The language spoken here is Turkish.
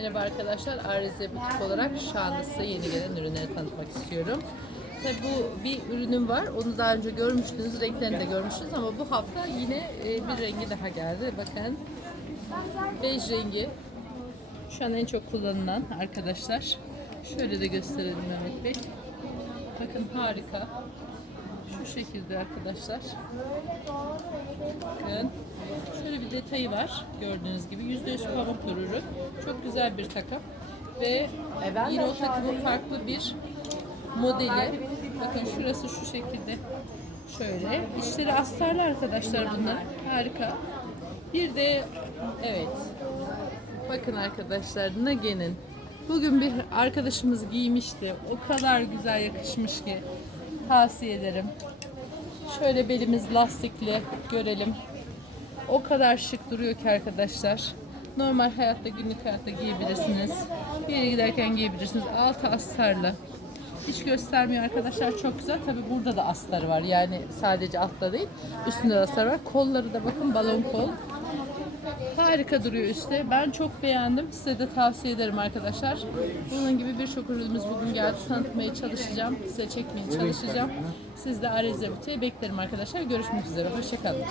Merhaba arkadaşlar, Arize Butik olarak şu size yeni gelen ürünleri tanıtmak istiyorum. Tabi bu bir ürünüm var, onu daha önce görmüştünüz, renklerini de görmüştünüz ama bu hafta yine e, bir rengi daha geldi. Bakın, bej rengi. Şu an en çok kullanılan arkadaşlar. Şöyle de gösterelim Mehmet Bey. Bakın harika. Şu şekilde arkadaşlar. Bakın. Bir detayı var gördüğünüz gibi. %100 pamuktur ürün. Çok güzel bir takım. Ve yine o takımın farklı bir modeli. Bakın şurası şu şekilde. Şöyle. İçleri astarlı arkadaşlar bunlar. Harika. Bir de evet. Bakın arkadaşlar Nage'nin bugün bir arkadaşımız giymişti. O kadar güzel yakışmış ki tavsiye ederim. Şöyle belimiz lastikli görelim. O kadar şık duruyor ki arkadaşlar. Normal hayatta günlük hayatta giyebilirsiniz. Bir yere giderken giyebilirsiniz. Altı astarlı. Hiç göstermiyor arkadaşlar. Çok güzel. Tabi burada da astarı var. Yani sadece altta değil. Üstünde de astar var. Kolları da bakın balon kol. Harika duruyor üstte. Ben çok beğendim. Size de tavsiye ederim arkadaşlar. Bunun gibi birçok ürünümüz bugün geldi. Tanıtmaya çalışacağım. Size çekmeye çalışacağım. Siz de Areze Buti'ye beklerim arkadaşlar. Görüşmek üzere. Hoşçakalın.